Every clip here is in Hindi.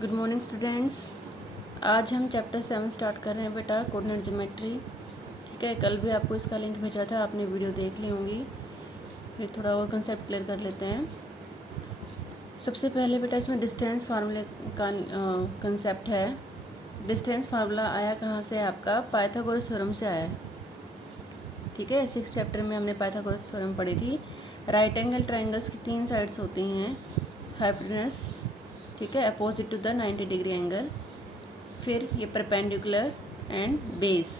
Good morning students. आज हम चैप्टर 7 स्टार्ट कर रहे हैं बेटा, कोऑर्डिनेट ज्योमेट्री। ठीक है, कल भी आपको इसका लिंक भेजा था, आपने वीडियो देख ली होंगी। फिर थोड़ा और कंसेप्ट क्लियर कर लेते हैं। सबसे पहले बेटा इसमें डिस्टेंस फार्मूले का कंसेप्ट है। डिस्टेंस फार्मूला आया कहाँ से? आपका पाइथागोरस थ्योरम से आया है। ठीक है, 6 चैप्टर में हमने पाइथागोरस थ्योरम पढ़ी थी। राइट एंगल ट्राइंगल्स की 3 साइड्स होती हैं, हाइपोटेनस, ठीक है, opposite to the 90 degree angle. फिर ये परपेंडिकुलर एंड बेस।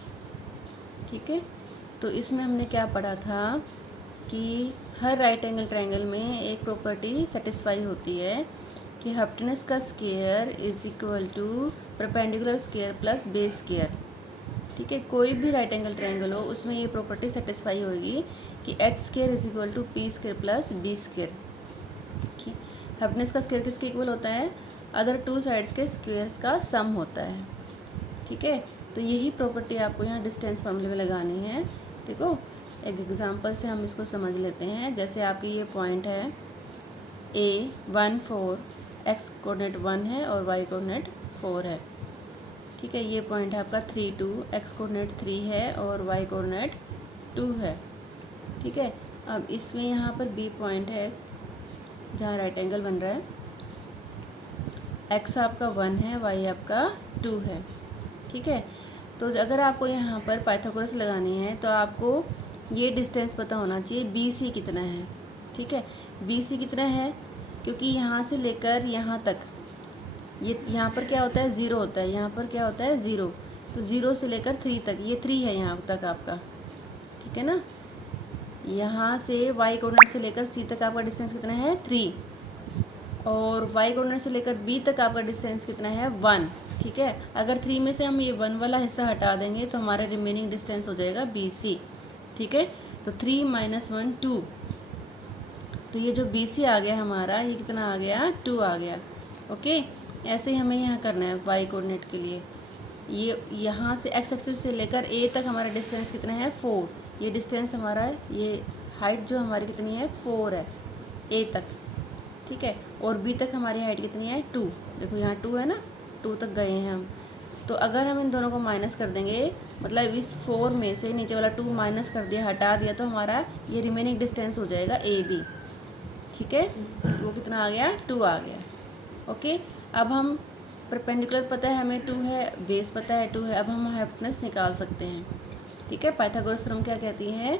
ठीक है, तो इसमें हमने क्या पढ़ा था कि हर राइट एंगल ट्रायंगल में एक प्रॉपर्टी सेटिस्फाई होती है कि हाइपोटेनस का square is equal to perpendicular square plus base square. ठीक है, कोई भी राइट एंगल ट्रायंगल हो उसमें ये प्रॉपर्टी सेटिस्फाई होगी कि H square is equal to P square plus B square. ठीक, हाइपोटेनस का स्क्वायर किसके इक्वल होता है? अदर टू साइड्स के स्क्वायर्स का सम होता है। ठीक है, तो यही प्रॉपर्टी आपको यहाँ डिस्टेंस फॉर्मूले में लगानी है। देखो एक एग्जांपल से हम इसको समझ लेते हैं। जैसे आपकी ये पॉइंट है A14, एक्स कोऑर्डिनेट 1 है और वाई कोऑर्डिनेट 4 है। ठीक है, ये पॉइंट है आपका 3, 2, एक्स कोऑर्डिनेट 3 है और वाई कोऑर्डिनेट 2 है। ठीक है, अब इसमें यहाँ पर B पॉइंट है जहाँ राइट एंगल बन रहा है। एक्स आपका 1 है, वाई आपका 2 है। ठीक है, तो अगर आपको यहाँ पर पाइथागोरस लगानी है तो आपको ये डिस्टेंस पता होना चाहिए बी सी कितना है। ठीक है, बी सी कितना है, क्योंकि यहाँ से लेकर यहाँ तक ये यहाँ पर क्या होता है? ज़ीरो होता है। यहाँ पर क्या होता है? ज़ीरो। तो ज़ीरो से लेकर 3 तक, ये 3 है यहाँ तक आपका। ठीक है ना, यहाँ से वाई कोऑर्डिनेट से लेकर सी तक आपका डिस्टेंस कितना है? 3। और वाई कोऑर्डिनेट से लेकर बी तक आपका डिस्टेंस कितना है? 1। ठीक है, अगर 3 में से हम ये 1 वाला हिस्सा हटा देंगे तो हमारा रिमेनिंग डिस्टेंस हो जाएगा बी सी। ठीक है, तो 3 - 1 2। तो ये जो बी सी आ गया हमारा, ये कितना आ गया? 2 आ गया। ओके, ऐसे ही हमें यहाँ करना है वाई कोऑर्डिनेट के लिए। ये यहाँ से एक्स एक्सिस से लेकर ए तक हमारा डिस्टेंस कितना है? 4। ये डिस्टेंस हमारा है, ये हाइट जो हमारी कितनी है? 4 है ए तक। ठीक है, और बी तक हमारी हाइट कितनी है? 2। देखो यहाँ 2 है ना, 2 तक गए हैं हम। तो अगर हम इन दोनों को माइनस कर देंगे, मतलब इस 4 में से नीचे वाला 2 माइनस कर दिया, हटा दिया, तो हमारा ये रिमेनिंग डिस्टेंस हो जाएगा ए बी। ठीक है, वो कितना आ गया? 2 आ गया। ओके, अब हम परपेंडिकुलर पता है हमें 2 है, बेस पता है 2 है, अब हम हाइपोटेनस निकाल सकते हैं। ठीक है, पाइथागोरस थ्योरम क्या कहती है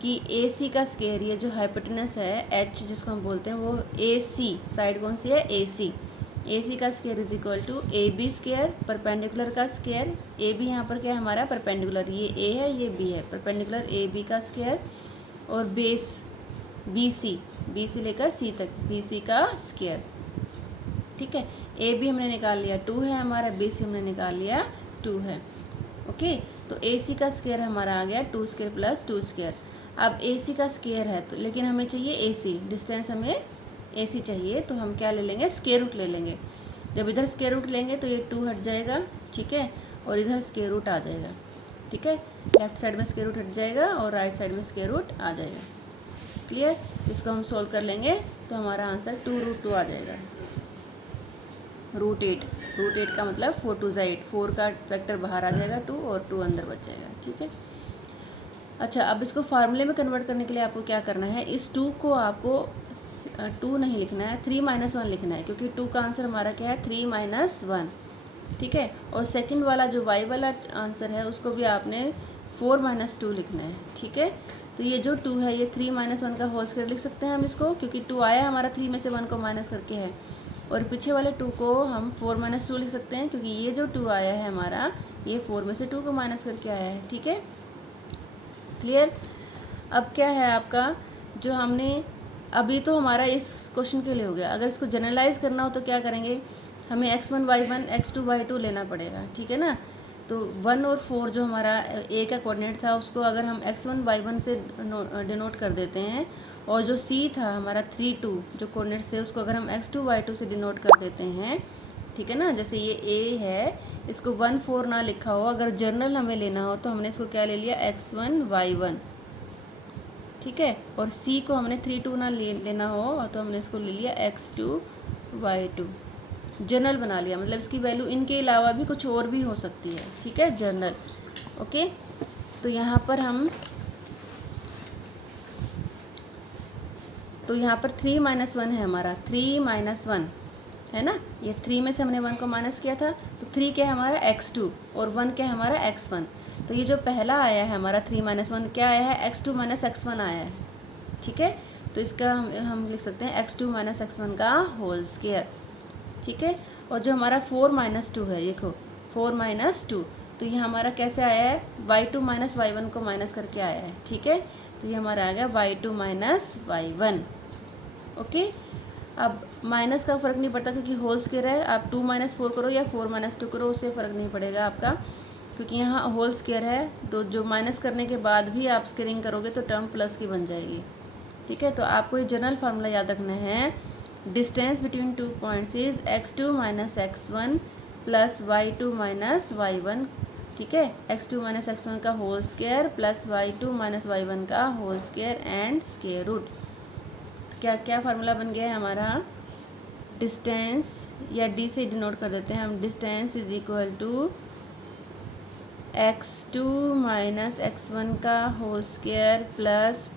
कि ए सी का स्क्वायर, ये जो हाइपोटेनस है एच जिसको हम बोलते हैं, वो ए सी साइड कौन सी है? ए सी। ए सी का square is equal to A B square, perpendicular का स्क्वायर। ए बी यहाँ पर क्या है हमारा? परपेंडिकुलर, ये ए है ये बी है, परपेंडिकुलर ए बी का स्क्वायर, और बेस बी सी लेकर सी तक बी सी का स्क्वायर। ठीक है, ए बी हमने निकाल लिया 2 है हमारा, बी सी हमने निकाल लिया 2 है। ओके, तो ए सी का स्क्वायर हमारा आ गया 2 स्क्वायर प्लस 2 स्क्वायर। अब ए सी का स्क्वायर है तो, लेकिन हमें चाहिए ए सी, डिस्टेंस हमें ए सी चाहिए, तो हम क्या ले लेंगे? स्क्वायर रूट ले लेंगे। जब इधर स्क्वायर रूट लेंगे तो ये 2 हट जाएगा। ठीक है, और इधर स्क्वायर रूट आ जाएगा। ठीक है, लेफ्ट साइड में स्क्वायर रूट हट जाएगा और राइट साइड में स्क्वायर रूट आ जाएगा। क्लियर? इसको हम सोल्व कर लेंगे तो हमारा आंसर 2√2 आ जाएगा। √8 का मतलब 4 2 8, 4 का फैक्टर बाहर आ जाएगा 2 और 2 अंदर बच जाएगा। ठीक है, अच्छा, अब इसको फार्मूले में कन्वर्ट करने के लिए आपको क्या करना है? इस 2 को आपको 2 नहीं लिखना है, 3 - 1 लिखना है, क्योंकि 2 का आंसर हमारा क्या है? 3 - 1। ठीक है, और सेकंड वाला जो y वाला आंसर है उसको भी आपने 4 - 2 लिखना है। ठीक है, तो ये जो 2 है ये 3 - 1 का होल स्क्वायर लिख सकते हैं हम इसको, क्योंकि 2 आया हमारा 3 में से 1 को माइनस करके है। और पीछे वाले 2 को हम 4 - 2 लिख सकते हैं, क्योंकि ये जो 2 आया है हमारा, ये 4 में से 2 को माइनस करके आया है। ठीक है, क्लियर? अब क्या है आपका, जो हमने अभी तो हमारा इस क्वेश्चन के लिए हो गया। अगर इसको जनरलाइज करना हो तो क्या करेंगे? हमें x1 y1 x2 y2 लेना पड़ेगा। ठीक है ना, तो 1 और 4 जो हमारा ए का कोऑर्डिनेट था उसको अगर हम x1 y1 से डिनोट कर देते हैं, और जो c था हमारा 3 2 जो कोऑर्डिनेट्स थे उसको अगर हम x2 y2 से डिनोट कर देते हैं। ठीक है ना, जैसे ये a है, इसको 1 4 ना लिखा हो, अगर जर्नल हमें लेना हो तो हमने इसको क्या ले लिया? x1 y1। ठीक है, और c को हमने 3 2 ना लेना हो तो हमने इसको ले लिया x2 y2। जनरल बना लिया, मतलब इसकी वैल्यू इनके अलावा भी कुछ और भी हो सकती है, ठीक है, जनरल। ओके, तो यहाँ पर 3 - 1 है हमारा, 3 - 1 है ना, ये 3 में से हमने 1 को माइनस किया था, तो 3 क्या है हमारा x2 और 1 क्या है हमारा x1। तो ये जो पहला आया है हमारा 3 - 1 क्या आया है, x2 - x1 आया है, ठीक है। तो इसका हम लिख सकते हैं x2 - x1 का होल स्क्वायर, ठीक है। और जो हमारा 4 - 2 है, देखो 4 - 2, तो ये हमारा कैसे आया है, y2 - y1 को माइनस करके आया है, ठीक है। तो ये हमारा आ गया y2 - y1। ओके, अब माइनस का फ़र्क नहीं पड़ता क्योंकि होल स्क्वायर है, आप 2 - 4 करो या 4 - 2 करो, उससे फ़र्क नहीं पड़ेगा आपका, क्योंकि यहाँ होल स्क्वायर है। तो जो माइनस करने के बाद भी आप स्क्वायरिंग करोगे तो टर्म प्लस की बन जाएगी, ठीक है। तो आपको ये जनरल फार्मूला याद रखना है, distance between 2 points is x2 - x1 plus y2 - y1, ठीक है। x2 - x1 का whole square plus y2 - y1 का whole square and square root. क्या क्या फार्मूला बन गया है हमारा, डिस्टेंस या डी से डिनोट कर देते हैं हम, distance is equal to x2 - x1 का whole square plus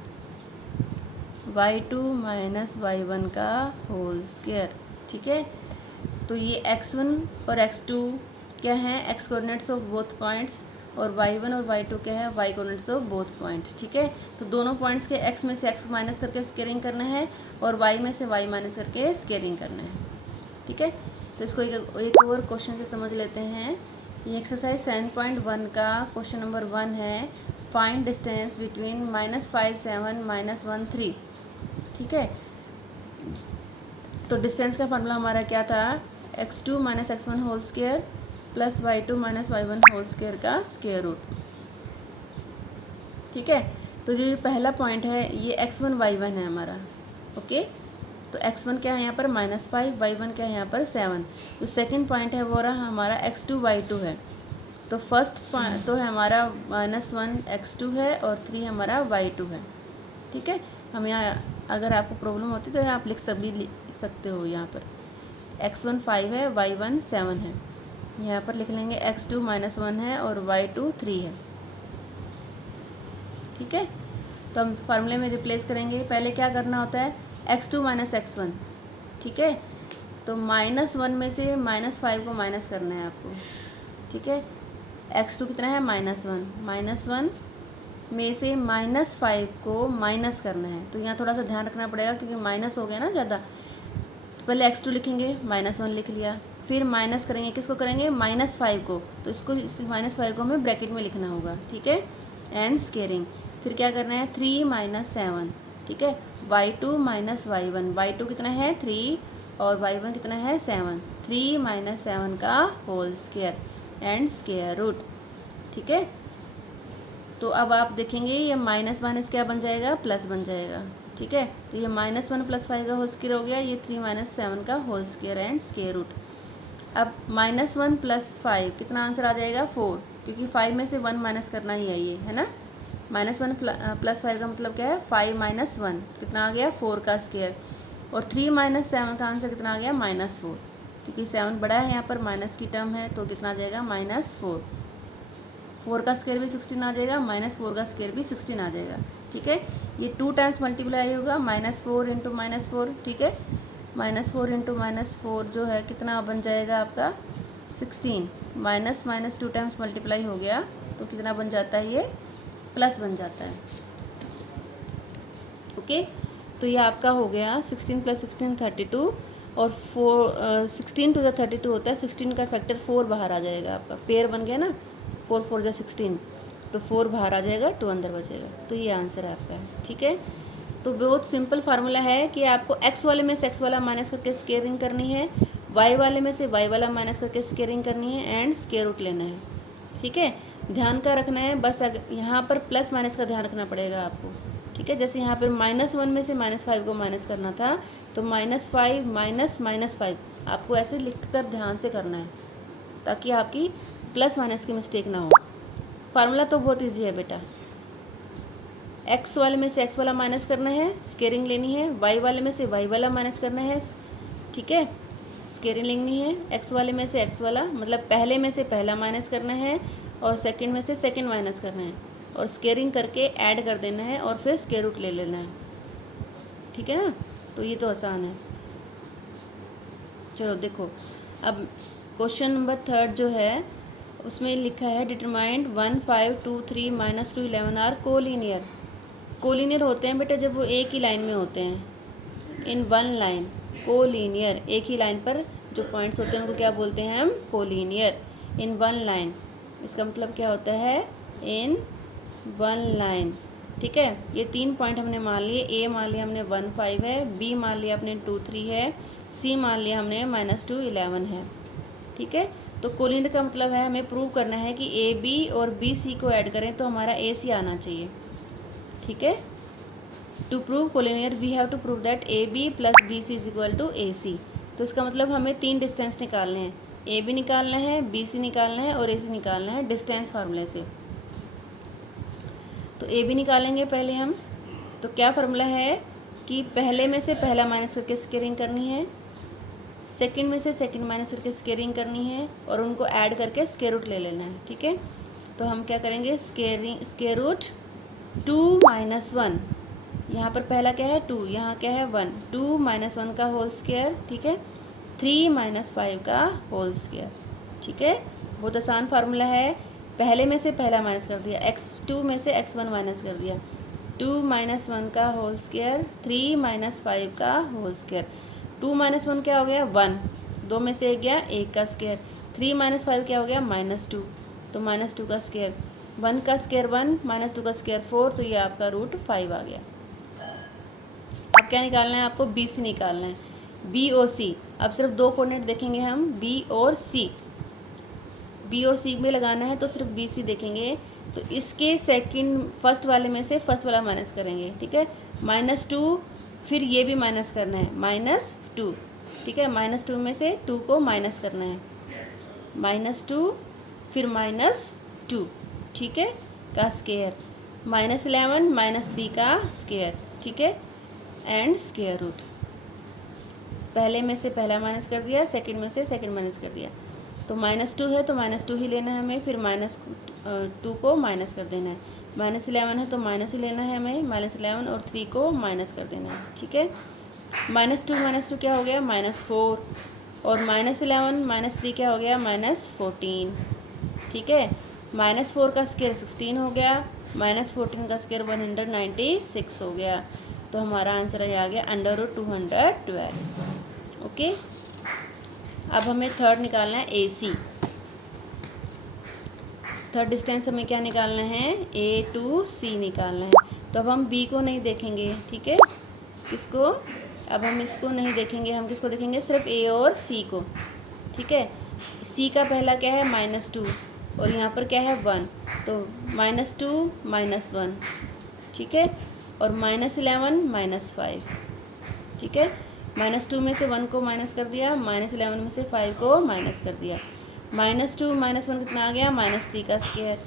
y2 - y1 का होल स्क्वायर, ठीक है। तो ये x1 और x2 क्या है, x coordinates of both points, और y1 और y2 क्या है, y coordinates of both points, ठीक है। तो दोनों पॉइंट्स के x में से x माइनस करके स्क्वायरिंग करना है और y में से y माइनस करके स्क्वायरिंग करना है, ठीक है। तो इसको एक और क्वेश्चन से समझ लेते हैं। ये एक्सरसाइज 7.1 का क्वेश्चन नंबर 1 है, फाइंड डिस्टेंस बिटवीन -5 7 -1 3, ठीक है। तो डिस्टेंस का फार्मूला हमारा क्या था, x2 - x1 whole square plus y2 - y1 whole square का स्क्वायर रूट, ठीक है। तो जो ये पहला पॉइंट है ये x1 y1 है हमारा, ओके। तो x1 क्या है यहाँ पर -5, y1 क्या है यहाँ पर 7। तो सेकंड पॉइंट है वो रहा हमारा x2 y2 है। तो फर्स्ट पॉइंट तो है हमारा -1 x2 है और 3 हमारा y2 है, ठीक है। हम यहाँ अगर आपको प्रॉब्लम होती तो आप लिख सकते हो, यहाँ पर x1 5 है, y1 7 है, यहाँ पर लिख लेंगे x2 -1 है और y2 3 है, ठीक है। तो हम फार्मूले में रिप्लेस करेंगे। पहले क्या करना होता है, x2 - x1, ठीक है। तो -1 में से -5 को माइनस करना है आपको, ठीक है। x2 कितना है -1, -1 में से -5 को माइनस करना है। तो यहाँ थोड़ा सा ध्यान रखना पड़ेगा क्योंकि माइनस हो गया ना ज़्यादा। तो पहले x2 लिखेंगे, -1 लिख लिया, फिर माइनस करेंगे, किसको करेंगे, -5 को। तो इसको इस -5 को हमें ब्रैकेट में लिखना होगा, ठीक है, एंड स्क्वायरिंग। फिर क्या करना है, 3 - 7, ठीक है, y2 - y1, y2 कितना है 3 और y1 कितना है 7, 3 - 7 का whole square and square root, ठीक है। तो अब आप देखेंगे ये माइनस माइनस क्या बन जाएगा, प्लस बन जाएगा, ठीक है। तो ये -1 + 5 का होल स्क्वायर हो गया, ये 3 - 7 का whole square and square root. अब -1 + 5 कितना आंसर आ जाएगा 4, क्योंकि 5 में से 1 माइनस करना ही है ये, है ना। -1 + 5 का मतलब क्या है, 5 - 1 कितना आ गया 4 का स्क्वायर, और 3 - 7 का आंसर कितना आ गया -4, क्योंकि 7 बड़ा है, यहाँ पर माइनस की टर्म है, तो कितना आ जाएगा -4। 4 का स्क्वायर भी 16 आ जाएगा, -4 का स्क्वायर भी 16 आ जाएगा, ठीक है। ये 2 टाइम्स मल्टीप्लाई होगा, -4 × -4, ठीक है। -4 × -4 जो है कितना बन जाएगा आपका 16, माइनस 2 टाइम्स मल्टीप्लाई हो गया तो कितना बन जाता है, ये प्लस बन जाता है, ओके। तो ये आपका हो गया 16 + 16 32, और 16 × 32 होता है, 16 का फैक्टर 4 बाहर आ जाएगा, आपका पेयर बन गया ना, 4 4 = 16, तो 4 बाहर आ जाएगा, 2 अंदर बचेगा। तो ये आंसर है आपका, ठीक है। तो बहुत सिंपल फार्मूला है कि आपको x वाले में से x वाला माइनस करके स्क्वायरिंग करनी है, y वाले में से y वाला माइनस करके स्क्वायरिंग करनी है, एंड स्क्वायर रूट लेना है, ठीक है। ध्यान का रखना है बस, यहाँ पर प्लस माइनस का ध्यान रखना पड़ेगा आपको, ठीक है। जैसे यहाँ पर -1 में से -5 को माइनस करना था, तो -5 -5 आपको ऐसे लिख कर ध्यान से करना है, ताकि आपकी प्लस माइनस की मिस्टेक ना हो। फार्मूला तो बहुत इजी है बेटा, x वाले में से x वाला माइनस करना है, स्क्वायरिंग लेनी है, y वाले में से y वाला माइनस करना है, ठीक है, स्केयरिंग लिखनी है, एक्स वाले में से एक्स वाला मतलब पहले में से पहला माइनस करना है और सेकंड में से सेकंड माइनस करना है और स्केयरिंग करके ऐड कर देना है और फिर स्केयर रूट ले लेना है। ठीक है ना, तो ये तो आसान है। चलो देखो, अब क्वेश्चन नंबर 3 जो है उसमें लिखा है डिटरमाइंड 1 5 2 3 -2 11 आर कोलिनियर। कोलिनियर होते हैं बेटा जब वो एक ही लाइन में होते हैं, इन वन लाइन। कोलिनियर, एक ही लाइन पर जो पॉइंट्स होते हैं उनको क्या बोलते हैं हम? कोलिनियर। इन वन लाइन, इसका मतलब क्या होता है? In one line. ठीक है, ये 3 पॉइंट हमने मान लिए। ए मान लिया हमने 1 5 है, बी मान लिया हमने 2 3 है, सी मान लिया हमने -2 11 है। ठीक है, तो कोलिनियर का मतलब है हमें प्रूव करना है कि ए बी और बी सी को ऐड करें तो हमारा ए सी आना चाहिए। ठीक है, to prove collinear we have to prove that A B plus B C is equal to A C. तो इसका मतलब हमें 3 डिस्टेंस निकालने हैं, ए बी निकालना है, बी सी निकालना है और ए सी निकालना है डिस्टेंस फार्मूले से। तो ए बी निकालेंगे पहले हम। तो क्या फार्मूला है कि पहले में से पहला माइनस करके स्केयरिंग करनी है, सेकंड में से सेकंड माइनस करके स्केयरिंग करनी है और उनको ऐड करके स्केयर रूट ले लेना है। ठीक है, तो हम क्या करेंगे? स्केयर रूट 2 - 1, यहाँ पर पहला क्या है 2, यहाँ क्या है 1, 2 - 1 का होल स्केयर। ठीक है, 3 - 5 का होल स्केयर। ठीक है, बहुत आसान फार्मूला है। पहले में से पहला माइनस कर दिया, x2 में से x1 माइनस कर दिया, 2 - 1 का होल स्केयर, 3 - 5 का होल स्केयर। 2 - 1 क्या हो गया? 1, 2 में से एक गया, 1 का स्केयर। 3 - 5 क्या हो गया? -2, तो -2 का स्केयर। 1 का स्केयर 1, -2 का स्केयर 4, तो ये आपका रूट 5 आ गया। अब क्या निकालना है आपको? बी सी निकालना है, बी और सी। अब सिर्फ 2 कोऑर्डिनेट देखेंगे हम, बी और सी। बी और सी में लगाना है तो सिर्फ बी सी देखेंगे। तो इसके फर्स्ट वाले में से फर्स्ट वाला माइनस करेंगे। ठीक है, -2, फिर ये भी माइनस करना है, -2। ठीक है, -2 में से 2 को माइनस करना है, -2 फिर -2। ठीक है, का स्केयर, -11 -3 का स्केयर। ठीक है, एंड स्केयर रूट। पहले में से पहला माइनस कर दिया, सेकंड में से सेकंड माइनस कर दिया। तो -2 है तो -2 ही लेना है हमें, फिर -2 को माइनस कर देना है। -11 है तो माइनस ही लेना है हमें, -11 और 3 को माइनस कर देना है। ठीक है, -2 क्या हो गया? -4 और -11 -3 क्या हो गया? -14। ठीक है, -4 का स्केयर 16 हो गया, -14 का स्केयर 196 हो गया। तो हमारा आंसर आ गया √212। ओके, अब हमें थर्ड निकालना है ए सी। थर्ड डिस्टेंस हमें क्या निकालना है? ए टू सी निकालना है। तो अब हम बी को नहीं देखेंगे। ठीक है, किसको? अब हम इसको नहीं देखेंगे, हम किसको देखेंगे? सिर्फ ए और सी को। ठीक है, सी का पहला क्या है? -2 और यहाँ पर क्या है? 1, तो -2 -1। ठीक है, और -11 -5। ठीक है, -2 में से 1 को माइनस कर दिया, -11 में से 5 को माइनस कर दिया। -2 -1 कितना आ गया? -3 का स्केयर।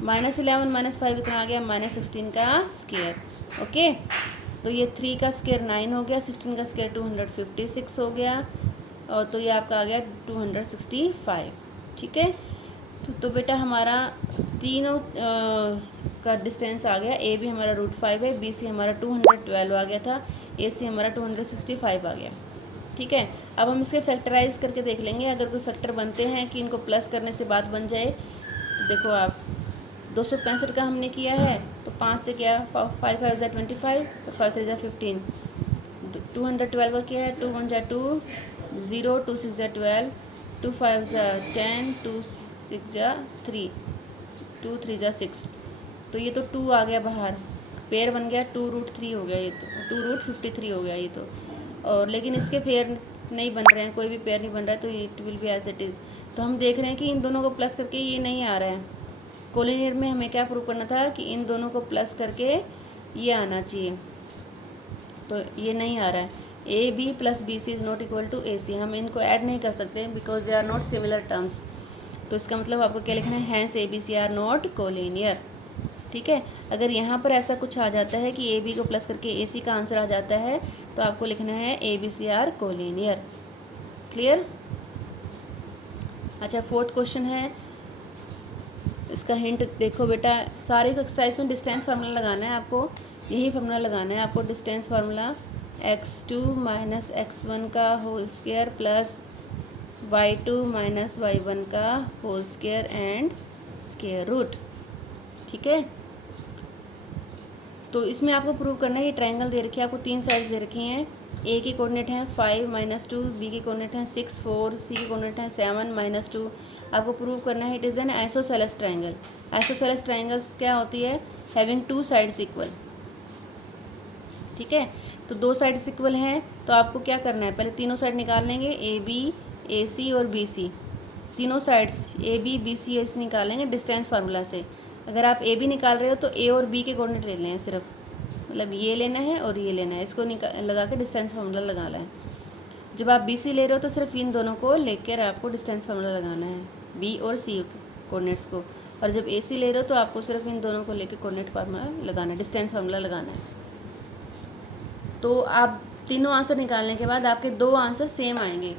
-11 -5 कितना आ गया? -16 का स्केयर। ओके, तो ये 3 का स्केयर 9 हो गया, 16 का स्केयर 256 हो गया, और तो ये आपका आ गया 265। ठीक है, तो बेटा हमारा तीनों का डिस्टेंस आ गया। ए भी हमारा √5 है, बी सी हमारा 212 आ गया था, ए सी हमारा 265 आ गया। ठीक है, अब हम इसके फैक्टराइज करके देख लेंगे। अगर कोई फैक्टर बनते हैं कि इनको प्लस करने से बात बन जाए, तो देखो आप 265 का हमने किया है तो 5 से क्या? 5 5 × 25 और 5 3 × 15। 212 का क्या है? 2 1 × 2 0, 2 6 × 12, 2 5 × 10, 2 6 × 3, 2 3 × 6। तो ये तो 2 आ गया बाहर, पेयर बन गया 2√3 हो गया, ये तो 2√53 हो गया ये तो। और लेकिन इसके पेयर नहीं बन रहे हैं, कोई भी पेयर नहीं बन रहा है, तो it will be as it is. तो हम देख रहे हैं कि इन दोनों को प्लस करके ये नहीं आ रहा है। कोलिनियर में हमें क्या प्रूव करना था कि इन दोनों को प्लस करके ये आना चाहिए, तो ये नहीं आ रहा है। A B plus B C is not equal to A C. हम इनको ऐड नहीं कर सकते because they are not similar terms. तो इसका मतलब आपको क्या लिखना है? Hence A B C are not collinear. ठीक है, अगर यहाँ पर ऐसा कुछ आ जाता है कि ए बी को प्लस करके ए सी का आंसर आ जाता है, तो आपको लिखना है A B C are collinear. Clear. अच्छा, फोर्थ क्वेश्चन है, इसका हिंट देखो बेटा, सारे एक्सरसाइज में डिस्टेंस फार्मूला लगाना है आपको, यही फार्मूला लगाना है आपको, distance formula x2 minus x1 का whole square plus y2 minus y1 का whole square and square root. ठीक है, तो इसमें आपको प्रूव करना है, ये ट्रायंगल दे रखी है आपको, 3 साइड्स दे रखी हैं, ए के कोऑर्डिनेट हैं 5 माइनस 2, बी के कोऑर्डिनेट हैं 6 4, सी के कोऑर्डिनेट हैं 7 माइनस 2। आपको प्रूव करना है it is an isosceles triangle. Isosceles triangles क्या होती है, हैविंग 2 साइड्स इक्वल। ठीक है, तो 2 साइड्स इक्वल हैं, तो आपको क्या करना है, पहले तीनों साइड निकाल लेंगे, ए बी ए सी और बी सी, तीनों sides A B B C A C निकाल लेंगे डिस्टेंस फार्मूला से। अगर आप ए बी निकाल रहे हो तो ए और बी के कोऑर्डिनेट ले लें सिर्फ, मतलब ये लेना है और ये लेना है, इसको लगा के डिस्टेंस फार्मूला लगाना है। जब आप बी सी ले रहे हो तो सिर्फ इन दोनों को लेकर आपको डिस्टेंस फार्मूला लगाना है, बी और सी कोऑर्डिनेट्स को, और जब ए सी ले रहे हो तो आपको सिर्फ इन दोनों को लेकर कोऑर्डिनेट फार्मूला लगाना है, डिस्टेंस फार्मूला लगाना है। तो आप तीनों आंसर निकालने के बाद आपके 2 आंसर सेम आएंगे।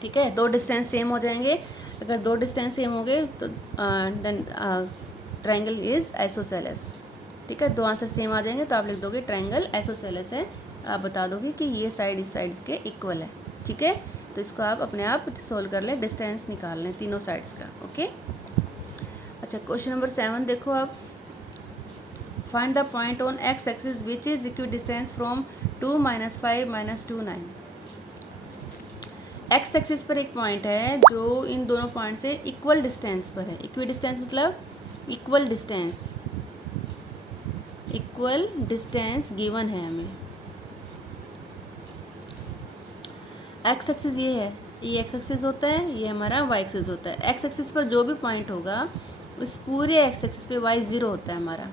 ठीक है, 2 डिस्टेंस सेम हो जाएंगे। अगर 2 डिस्टेंस सेम हो गए तो देन ट्रायंगल इज़ आइसोसेलेस। ठीक है, 2 आंसर सेम आ जाएंगे तो आप लिख दोगे ट्रायंगल आइसोसेलेस है, आप बता दोगे कि ये साइड इस साइड के इक्वल है। ठीक है, तो इसको आप अपने आप सोल्व कर लें, डिस्टेंस निकाल लें तीनों साइड्स का। ओके, अच्छा क्वेश्चन नंबर 7 देखो आप, find the point on x axis which is equi distance from 2 minus 5 minus 2 9। X axis पर एक पॉइंट है जो इन दोनों पॉइंट से इक्वल डिस्टेंस पर है। इक्वी डिस्टेंस मतलब equal distance, equal distance given है हमें। एक्स एक्सिस ये है, ये एक्स एक्सिस होता है, ये हमारा वाई एक्सिस होता है। एक्स एक्सिस पर जो भी पॉइंट होगा उस पूरे एक्स एक्सिस पे वाई 0 होता है हमारा,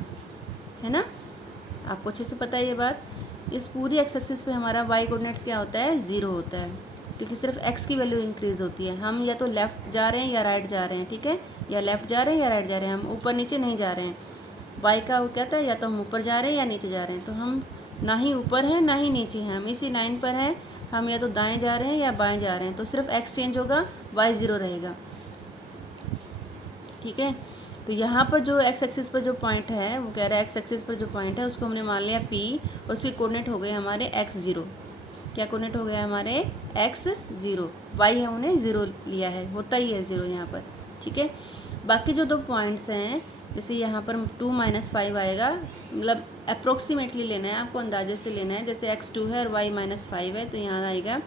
है ना, आपको अच्छे से पता है ये बात। इस पूरी एक्स एक्सिस पे हमारा वाई कोऑर्डिनेट्स क्या होता है, 0 होता है, क्योंकि सिर्फ एक्स की वैल्यू इंक्रीज़ होती है। हम या तो लेफ़्ट जा रहे हैं या राइट जा रहे हैं, ठीक है, या लेफ़्ट जा रहे हैं या राइट जा रहे हैं, हम ऊपर नीचे नहीं जा रहे हैं। वाई का वो कहता है या तो हम ऊपर जा रहे हैं या नीचे जा रहे हैं, तो हम ना ही ऊपर हैं ना ही नीचे हैं, हम इसी लाइन पर हैं, हम या तो दाएं जा रहे हैं या बाएं जा रहे हैं, तो सिर्फ एक्स चेंज होगा, वाई 0 रहेगा। ठीक है, तो यहाँ पर जो एक्स एक्सिस पर जो पॉइंट है वो कह रहा है एक्स एक्सिस पर जो पॉइंट है उसको हमने मान लिया P, और उसके कोऑर्डिनेट हो गए हमारे x0। क्या कोऑर्डिनेट हो गया हमारे x0, y है उन्हें 0 लिया है, होता ही है 0 यहाँ पर। ठीक है, बाकी जो 2 पॉइंट्स हैं, जैसे यहाँ पर 2 माइनस 5 आएगा, मतलब अप्रोक्सीमेटली लेना है आपको, अंदाजे से लेना है, जैसे x2 है और y माइनस 5 है तो यहाँ आएगा,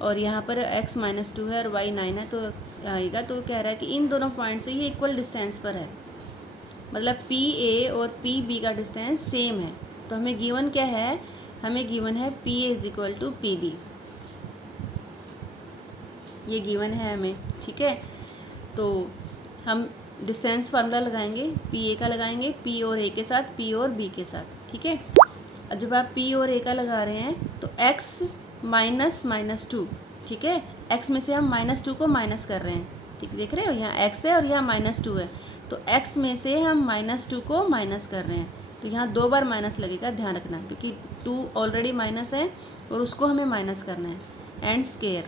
और यहाँ पर x माइनस 2 है और y 9 है तो आएगा। तो कह रहा है कि इन दोनों पॉइंट से ये इक्वल डिस्टेंस पर है, मतलब पी ए और पी बी का डिस्टेंस सेम है। तो हमें गिवन क्या है, हमें गिवन है P A is equal to P B, ये गिवन है हमें। ठीक है, तो हम डिस्टेंस फार्मूला लगाएंगे, पी ए का लगाएंगे पी और ए के साथ, पी और बी के साथ। ठीक है, जब आप पी और ए का लगा रहे हैं तो x माइनस माइनस 2, ठीक है, x में से हम -2 को माइनस कर रहे हैं। ठीक, देख रहे हो, यहाँ x है और यहाँ -2 है, तो x में से हम -2 को माइनस कर रहे हैं, तो यहाँ 2 बार माइनस लगेगा, ध्यान रखना, क्योंकि 2 ऑलरेडी माइनस है और उसको हमें माइनस करना है, एंड स्केयर।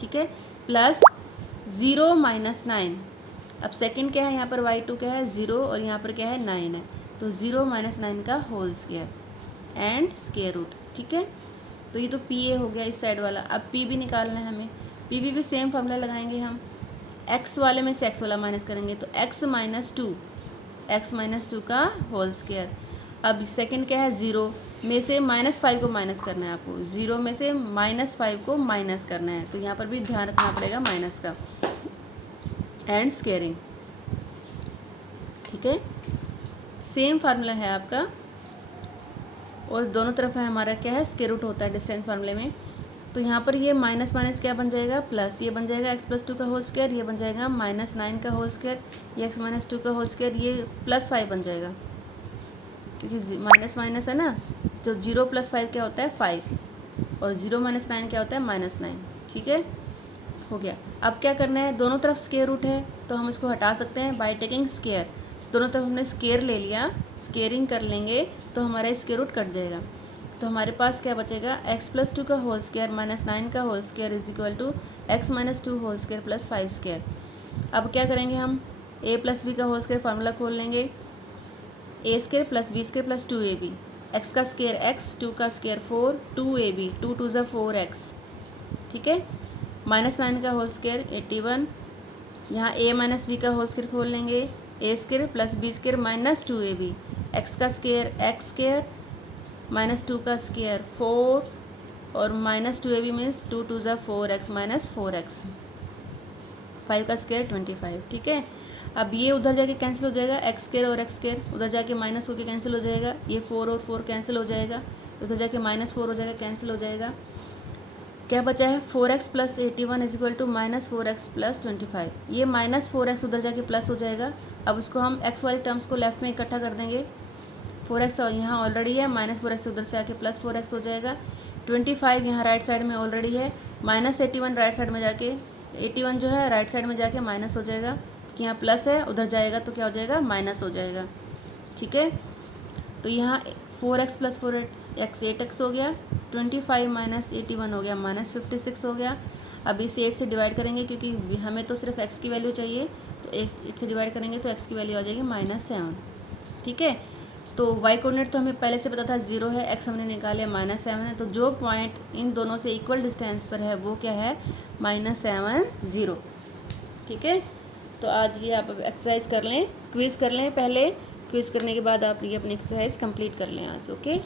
ठीक है, प्लस 0 माइनस 9। अब सेकंड क्या है, यहाँ पर y2 क्या है 0 और यहाँ पर क्या है 9 है, तो 0 माइनस 9 का whole square and square root. ठीक है, तो ये तो पी ए हो गया इस साइड वाला। अब पी बी निकालना है हमें, पी बी भी सेम फार्मूला लगाएंगे हम, एक्स वाले में से एक्स वाला माइनस करेंगे तो एक्स माइनस 2 का होल स्केयर। अब सेकंड क्या है 0 में से -5 को माइनस करना है आपको, 0 में से -5 को माइनस करना है, तो यहाँ पर भी ध्यान रखना पड़ेगा माइनस का, एंड स्केयरिंग। ठीक है, सेम फार्मूला है आपका, और दोनों तरफ है हमारा क्या है, स्क्वायर रूट होता है डिस्टेंस फार्मूले में। तो यहाँ पर ये माइनस माइनस क्या बन जाएगा, प्लस, ये बन जाएगा x + 2 का होल स्क्वायर, ये बन जाएगा -9 का होल स्क्वायर, ये x - 2 का होल स्क्वायर, ये +5 बन जाएगा, क्योंकि माइनस माइनस है ना, तो 0 + 5 क्या होता है 5, और 0 - 9 क्या होता है -9। ठीक है, हो गया। अब क्या करना है, दोनों तरफ स्क्वायर रूट है तो हम इसको हटा सकते हैं बाय टेकिंग स्क्वायर। दोनों तरफ हमने स्क्वायर ले लिया, स्क्वेयरिंग कर लेंगे तो हमारा स्क्वायर रूट कट जाएगा। तो हमारे पास क्या बचेगा, x प्लस 2 का होल स्क्वायर माइनस 9 का whole square is equal to x minus 2 whole square plus 5 square. अब क्या करेंगे हम, a प्लस बी का होल स्क्वायर फार्मूला खोल लेंगे, A square plus B square plus 2ab, X का स्क्वायर एक्स, 2 का स्क्वायर 4, 2ab, 2 2 ज़ा 4x, ठीक है। माइनस 9 का होल स्क्वायर 81, यहाँ a माइनस बी का होल स्क्वायर खोल लेंगे, A square plus B square minus 2ab, X का स्क्वायर एक्स स्क्वायर माइनस 2 का स्क्वायर 4 और माइनस 2ab मीन्स 2 2 ज़ा 4x माइनस 4x, 5 का स्क्वायर 25, ठीक है। अब ये उधर जाके कैंसिल हो जाएगा, एक्स स्क्वायर और एक्स स्क्वायर उधर जाके माइनस होकर कैंसिल हो जाएगा, ये 4 और 4 कैंसिल हो जाएगा, उधर जाके माइनस 4 हो जाएगा, कैंसिल हो जाएगा। क्या बचा है, 4x plus 81 is equal to minus 4x plus 25, ये माइनस 4x उधर जाके प्लस हो जाएगा। अब उसको हम x वाले टर्म्स को लेफ्ट में इकट्ठा कर देंगे, 4x यहाँ ऑलरेडी है, माइनस 4x उधर से आके प्लस 4x हो जाएगा, 25 यहाँ राइट साइड में ऑलरेडी है, माइनस 81 राइट साइड में जाके 81 जो है राइट साइड में जाके माइनस हो जाएगा, कि यहाँ प्लस है उधर जाएगा तो क्या हो जाएगा, माइनस हो जाएगा, ठीक है। तो यहाँ 4x प्लस 4x 8x हो गया, 25 माइनस 81 हो गया माइनस 56 हो गया। अब इसे 8 से डिवाइड करेंगे क्योंकि हमें तो सिर्फ x की वैल्यू चाहिए, तो 8 से डिवाइड करेंगे तो x की वैल्यू आ जाएगी -7, ठीक है। तो y कोऑर्डिनेट तो हमें पहले से पता था 0 है, x हमने निकाले -7 है, तो जो पॉइंट इन दोनों से इक्वल डिस्टेंस पर है वो क्या है, -7 0, ठीक है। तो आज ये आप एक्सरसाइज कर लें, क्विज़ कर लें, पहले क्विज़ करने के बाद आप ये अपनी एक्सरसाइज कंप्लीट कर लें आज, ओके।